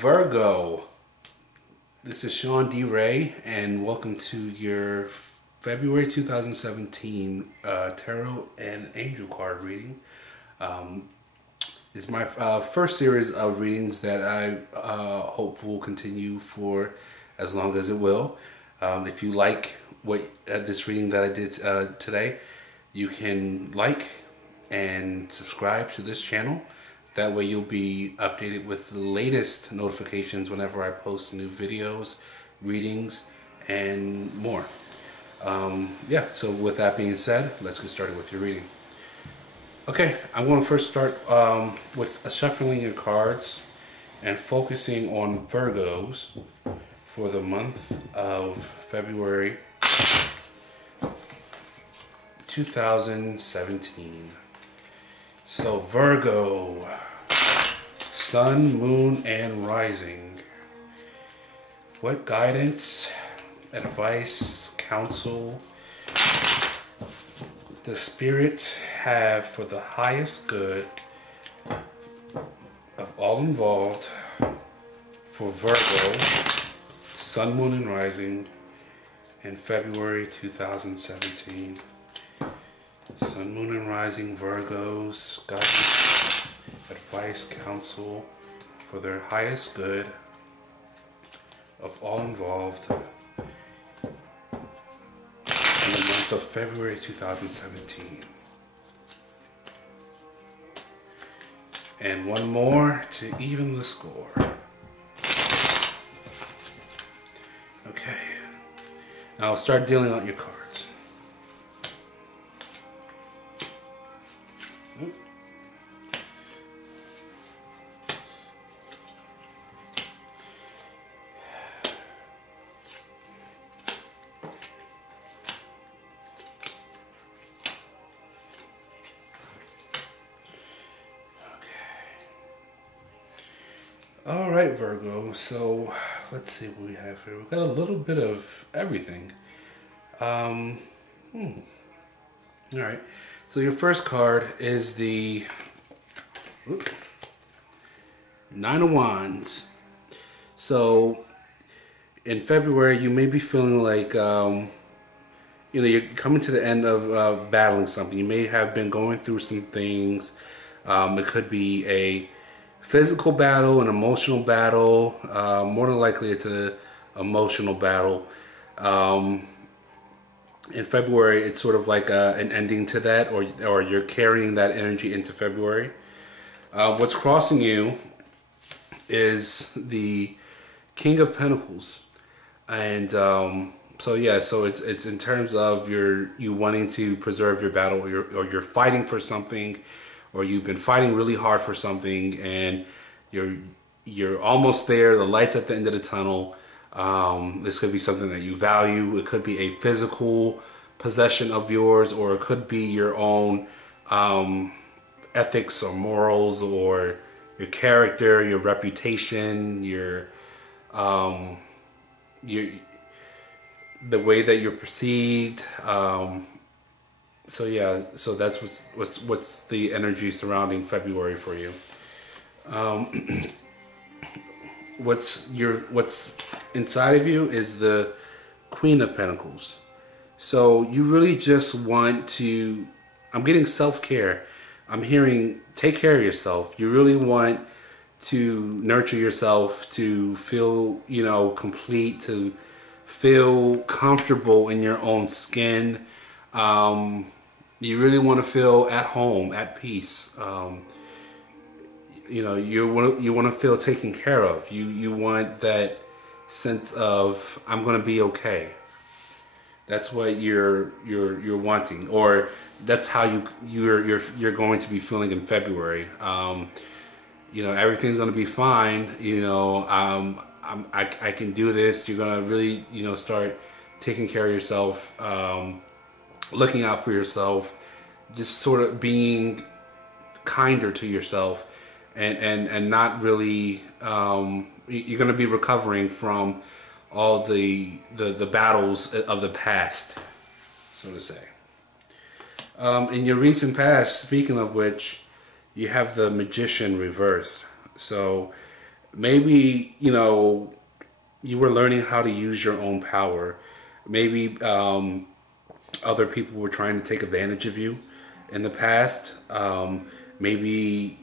Virgo, this is Shawn DeRay, and welcome to your February 2017 Tarot and Angel card reading. It's my first series of readings that I hope will continue for as long as it will. If you like this reading that I did today, you can like and subscribe to this channel. That way you'll be updated with the latest notifications whenever I post new videos, readings, and more. So with that being said, let's get started with your reading. Okay, I'm going to first start with shuffling your cards and focusing on Virgos for the month of February 2017. So Virgo, Sun, Moon, and Rising. What guidance, advice, counsel the spirits have for the highest good of all involved for Virgo, Sun, Moon, and Rising in February 2017. Sun, Moon, and Rising Virgos, guidance, advice, counsel for their highest good of all involved in the month of February 2017. And one more to even the score. Okay, now I'll start dealing out your cards. All right, Virgo, so let's see what we have here. We've got a little bit of everything. All right, so your first card is the Nine of Wands. So in February, you may be feeling like, you're coming to the end of battling something. You may have been going through some things. It could be a physical battle, an emotional battle. More than likely it's an emotional battle. In February, it's sort of like an ending to that, or you're carrying that energy into February. What's crossing you is the King of Pentacles. And so it's in terms of you wanting to preserve your battle, or you're fighting for something, or you've been fighting really hard for something, and you're almost there. The light's at the end of the tunnel. This could be something that you value. It could be a physical possession of yours, or it could be your own ethics or morals, or your character, your reputation, the way that you're perceived. So that's what's the energy surrounding February for you. What's inside of you is the Queen of Pentacles. So you really just want to, I'm getting self-care. I'm hearing take care of yourself. You really want to nurture yourself, to feel, complete, to feel comfortable in your own skin. You really want to feel at home, at peace. You want to feel taken care of. You want that sense of, I'm going to be okay. That's what you're wanting, or that's how you're going to be feeling in February. Everything's going to be fine. I can do this. You're going to really start taking care of yourself. Looking out for yourself, just sort of being kinder to yourself, and not really, you're going to be recovering from all the battles of the past, so to say. In your recent past, speaking of which, you have the Magician reversed. So maybe, you know, you were learning how to use your own power. Maybe other people were trying to take advantage of you in the past. Maybe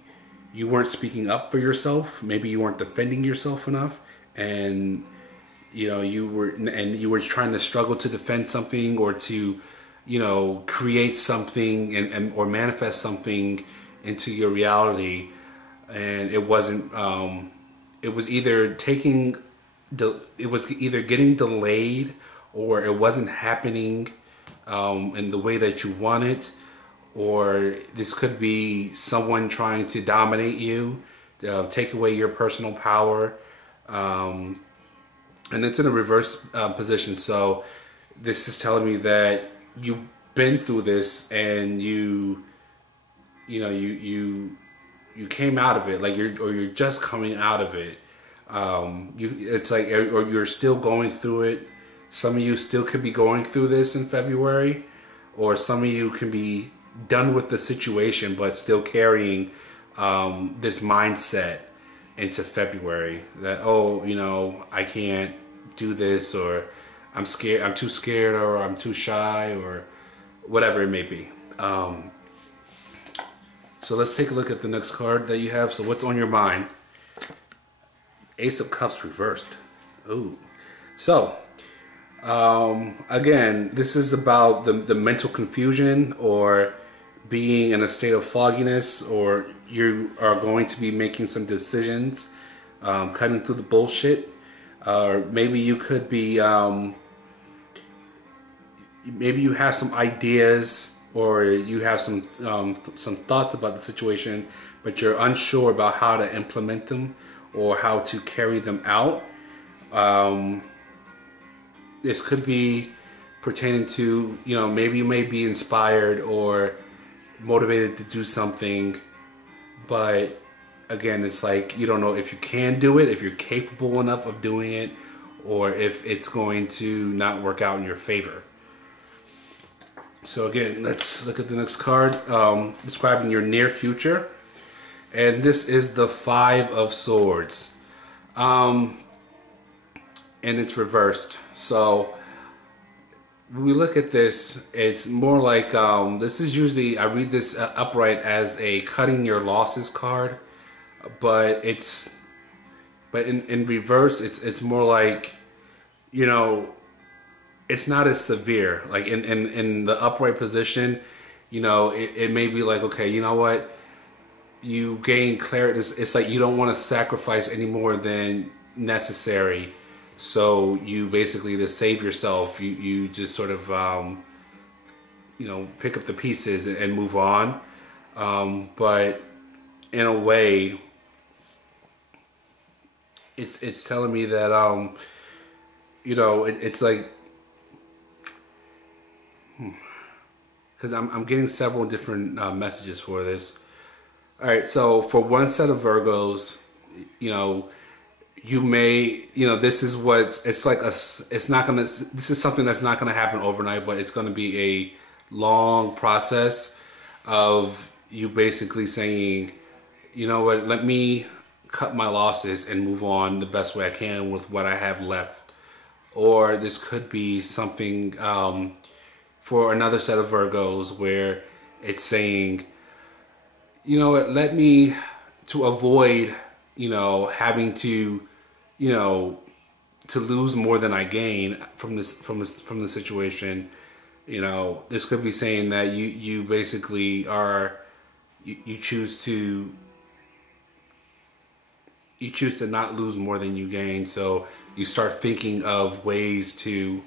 you weren't speaking up for yourself. Maybe you weren't defending yourself enough, and you know you were trying to struggle to defend something or to, you know, create something and or manifest something into your reality, and it wasn't. It was either it was either getting delayed or it wasn't happening in the way that you want it, or this could be someone trying to dominate you, take away your personal power, and it's in a reverse position. So this is telling me that you've been through this and you know you came out of it, like you're just coming out of it. It's like, or you're still going through it. Some of you still could be going through this in February, or some of you can be done with the situation but still carrying this mindset into February that, oh, you know, I can't do this, or I'm scared, I'm too scared, or I'm too shy, or whatever it may be. So let's take a look at the next card that you have. So what's on your mind? Ace of Cups reversed. Ooh. So again, this is about the mental confusion, or being in a state of fogginess, or you are going to be making some decisions, cutting through the bullshit. Or maybe you could be, maybe you have some ideas, or you have some thoughts about the situation, but you're unsure about how to implement them or how to carry them out. This could be pertaining to, you know, maybe you may be inspired or motivated to do something, but again, it's like you don't know if you can do it, if you're capable enough of doing it, or if it's going to not work out in your favor. So again, let's look at the next card, describing your near future. And this is the Five of Swords. And it's reversed. So when we look at this, it's more like, this is usually, I read this upright as a cutting your losses card, but in reverse, it's more like, you know, it's not as severe. Like in the upright position, you know, it may be like, okay, you know what, you gain clarity. It's like you don't want to sacrifice any more than necessary. So you basically, to save yourself, you just sort of, you know, pick up the pieces and move on. But in a way, it's telling me that, you know, it's like, because I'm getting several different messages for this. All right, so for one set of Virgos, you know, you may, you know, this is what it's like. It's not gonna. This is something that's not gonna happen overnight, but it's gonna be a long process of you basically saying, you know what, let me cut my losses and move on the best way I can with what I have left. Or this could be something for another set of Virgos where it's saying, you know what, let me, to avoid, you know, having to, you know, to lose more than I gain from the situation. You know, this could be saying that you basically are, you choose to not lose more than you gain. So you start thinking of ways to,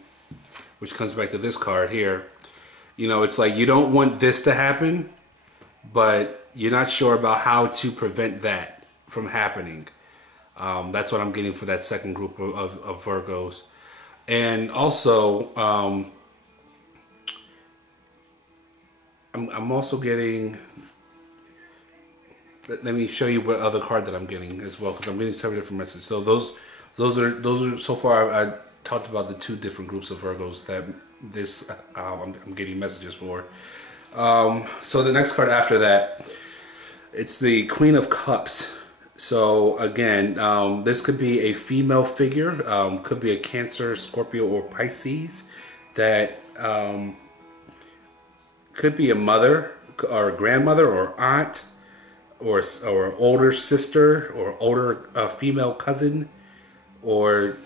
which comes back to this card here. You know, it's like you don't want this to happen, but you're not sure about how to prevent that from happening. That's what I'm getting for that second group of Virgos. And also, I'm also getting, let me show you what other card that I'm getting as well, because I'm getting several different messages. So those are so far I talked about the two different groups of Virgos that this I'm getting messages for. So the next card after that, it's the Queen of Cups. So again, this could be a female figure, could be a Cancer, Scorpio, or Pisces that could be a mother or a grandmother or aunt or older sister or older female cousin, or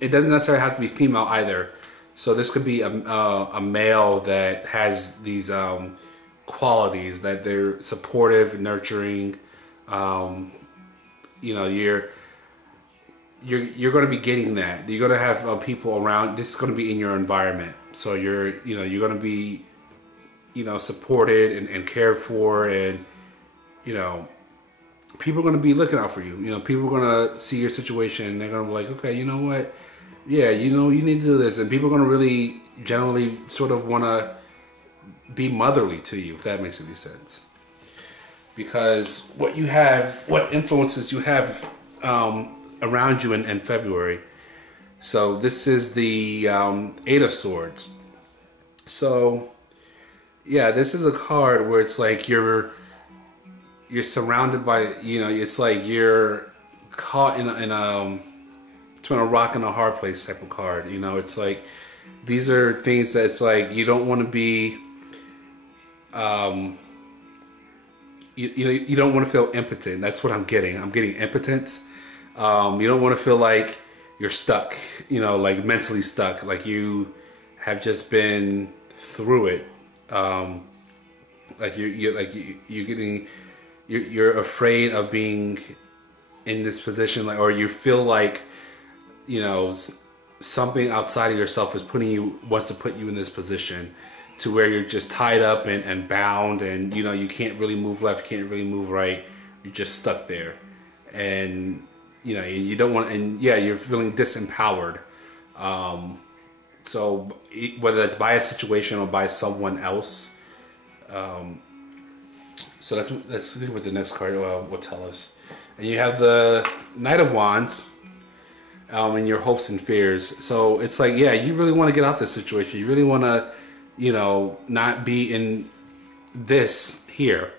it doesn't necessarily have to be female either. So this could be a male that has these qualities, that they're supportive, nurturing. You know, you're going to be getting that. You're going to have people around. This is going to be in your environment. So you're going to be, supported and cared for, and people are going to be looking out for you. People are going to see your situation and they're going to be like, okay, you know what? Yeah, you need to do this. And people are going to really generally sort of want to be motherly to you, if that makes any sense. Because what influences you have around you in February. So this is the Eight of Swords. So yeah, this is a card where it's like you're surrounded by, it's like you're caught in between a rock and a hard place type of card. It's like these are things that it's like you don't want to be, you don't want to feel impotent. That's what I'm getting. I'm getting impotence. You don't want to feel like you're stuck, like mentally stuck, like you have just been through it. Like you're afraid of being in this position, or you feel like, something outside of yourself wants to put you in this position to where you're just tied up and bound, and you can't really move left, can't really move right. You're just stuck there, and you don't want, and yeah, you're feeling disempowered. So whether that's by a situation or by someone else. So let's see what the next card will tell us. And you have the Knight of Wands, and your hopes and fears. So it's like, yeah, you really want to get out this situation. You really want to, not be in this here.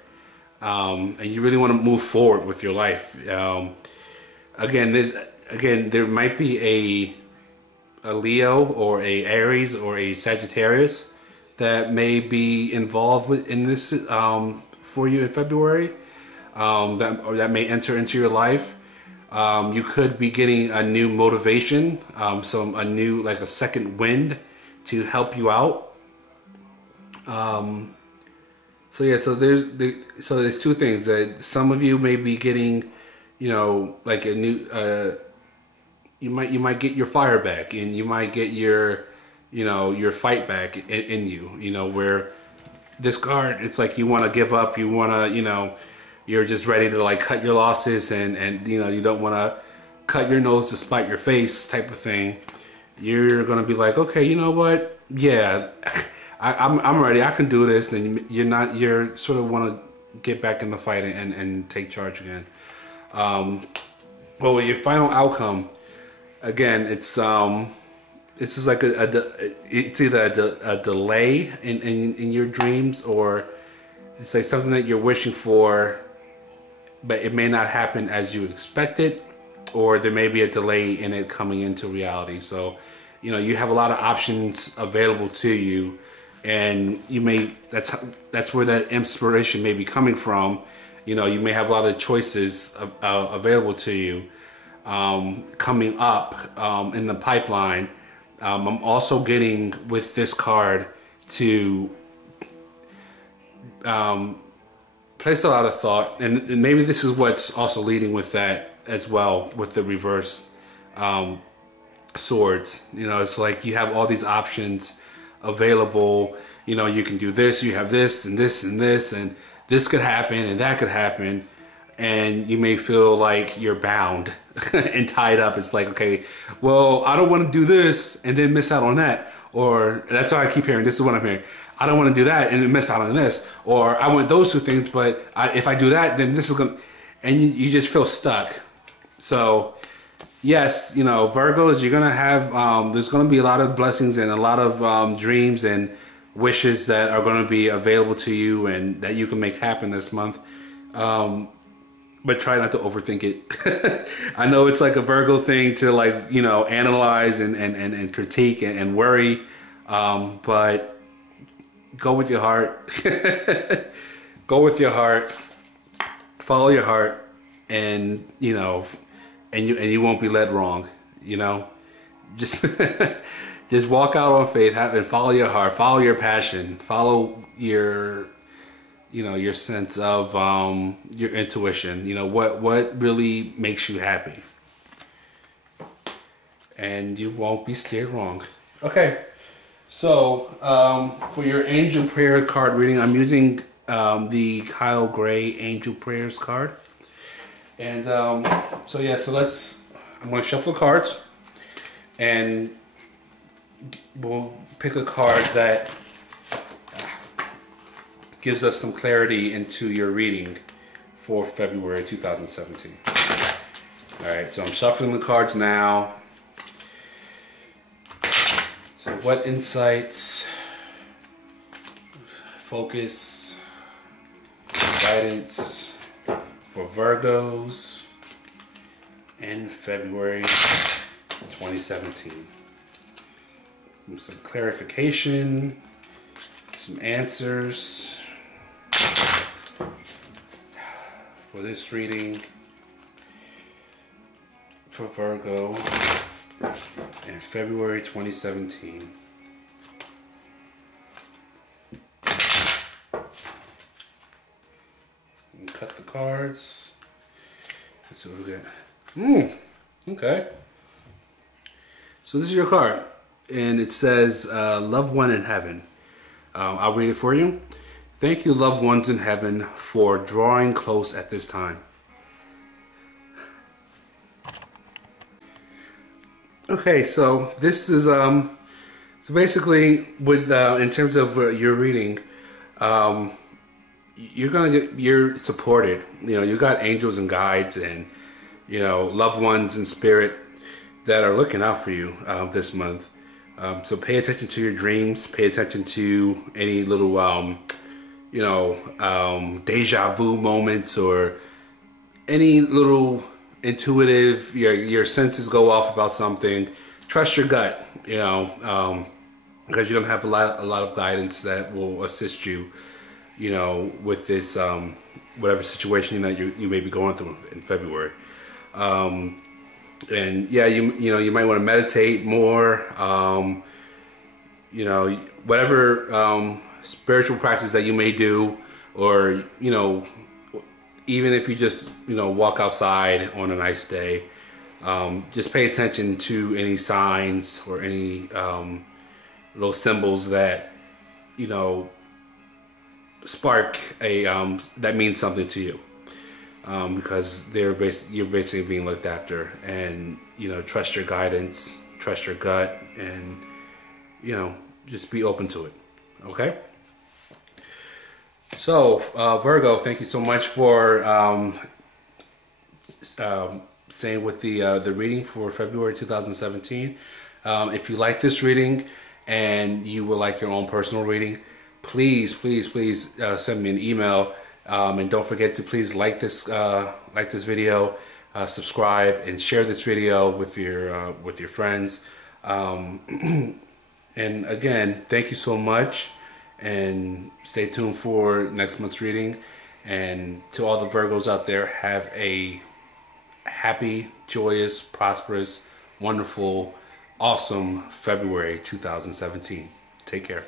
And you really want to move forward with your life. Again, there might be a Leo or a Aries or a Sagittarius that may be involved in this for you in February, that may enter into your life. You could be getting a new motivation, a new, like a second wind to help you out. So yeah, so there's two things that some of you may be getting, like a new, you might get your fire back, and you might get your fight back in you, where this card, it's like you want to give up, you want to, you're just ready to like cut your losses, and you don't want to cut your nose to spite your face type of thing. You're going to be like, okay, you know what? Yeah, I'm ready. I can do this. And you're sort of want to get back in the fight and take charge again. But with your final outcome, again, it's just like it's either a delay in your dreams, or it's like something that you're wishing for, but it may not happen as you expected, or there may be a delay in it coming into reality. So, you have a lot of options available to you, and that's where that inspiration may be coming from. You may have a lot of choices available to you coming up in the pipeline. I'm also getting with this card to place a lot of thought, and maybe this is what's also leading with that as well, with the reverse swords. It's like you have all these options available. You can do this, you have this and this and this, and this could happen and that could happen, and you may feel like you're bound and tied up. It's like, okay, well, I don't want to do this and then miss out on that. Or that's what I keep hearing. This is what I'm hearing. I don't want to do that and then miss out on this. Or I want those two things, but if I do that, then this is going to... And you just feel stuck. So, yes, Virgos, you're going to have... there's going to be a lot of blessings and a lot of dreams and wishes that are going to be available to you and that you can make happen this month. but try not to overthink it. I know it's like a Virgo thing to, like, you know, analyze and critique and worry, but go with your heart. Go with your heart. Follow your heart, and you know, and you won't be led wrong. You know, just just walk out on faith and follow your heart, follow your passion, follow your, you know, your sense of your intuition. You know, what really makes you happy, and you won't be steered wrong. Okay, so for your angel prayer card reading, I'm using the Kyle Gray Angel Prayers card. And so yeah, so I'm going to shuffle the cards, and we'll pick a card that gives us some clarity into your reading for February 2017. Alright, so I'm shuffling the cards now. So what insights, focus, guidance for Virgos in February 2017. Some clarification, some answers for this reading for Virgo in February 2017. Cut the cards. Let's see what we get. Okay. So this is your card, and it says, "Loved one in heaven." I'll read it for you. Thank you, loved ones in heaven, for drawing close at this time. Okay, so this is so basically with in terms of your reading. You're supported. You know, you got angels and guides and, you know, loved ones in spirit that are looking out for you this month. So pay attention to your dreams. Pay attention to any little, you know, deja vu moments, or any little intuitive, your senses go off about something. Trust your gut, you know, because you're gonna have a lot of guidance that will assist you, you know, with this whatever situation that you may be going through in February. And yeah, you know, you might want to meditate more. You know, whatever spiritual practice that you may do, or, you know, even if you just, you know, walk outside on a nice day, just pay attention to any signs or any little symbols that, you know, spark a that means something to you, because you're basically being looked after. And, you know, trust your guidance, trust your gut, and, you know, just be open to it. Okay. So Virgo, thank you so much for saying with the reading for February 2017. If you like this reading and you would like your own personal reading, please send me an email, and don't forget to please like this video, subscribe, and share this video with your friends. And again, thank you so much, and stay tuned for next month's reading. And to all the Virgos out there, have a happy, joyous, prosperous, wonderful, awesome February 2017. Take care.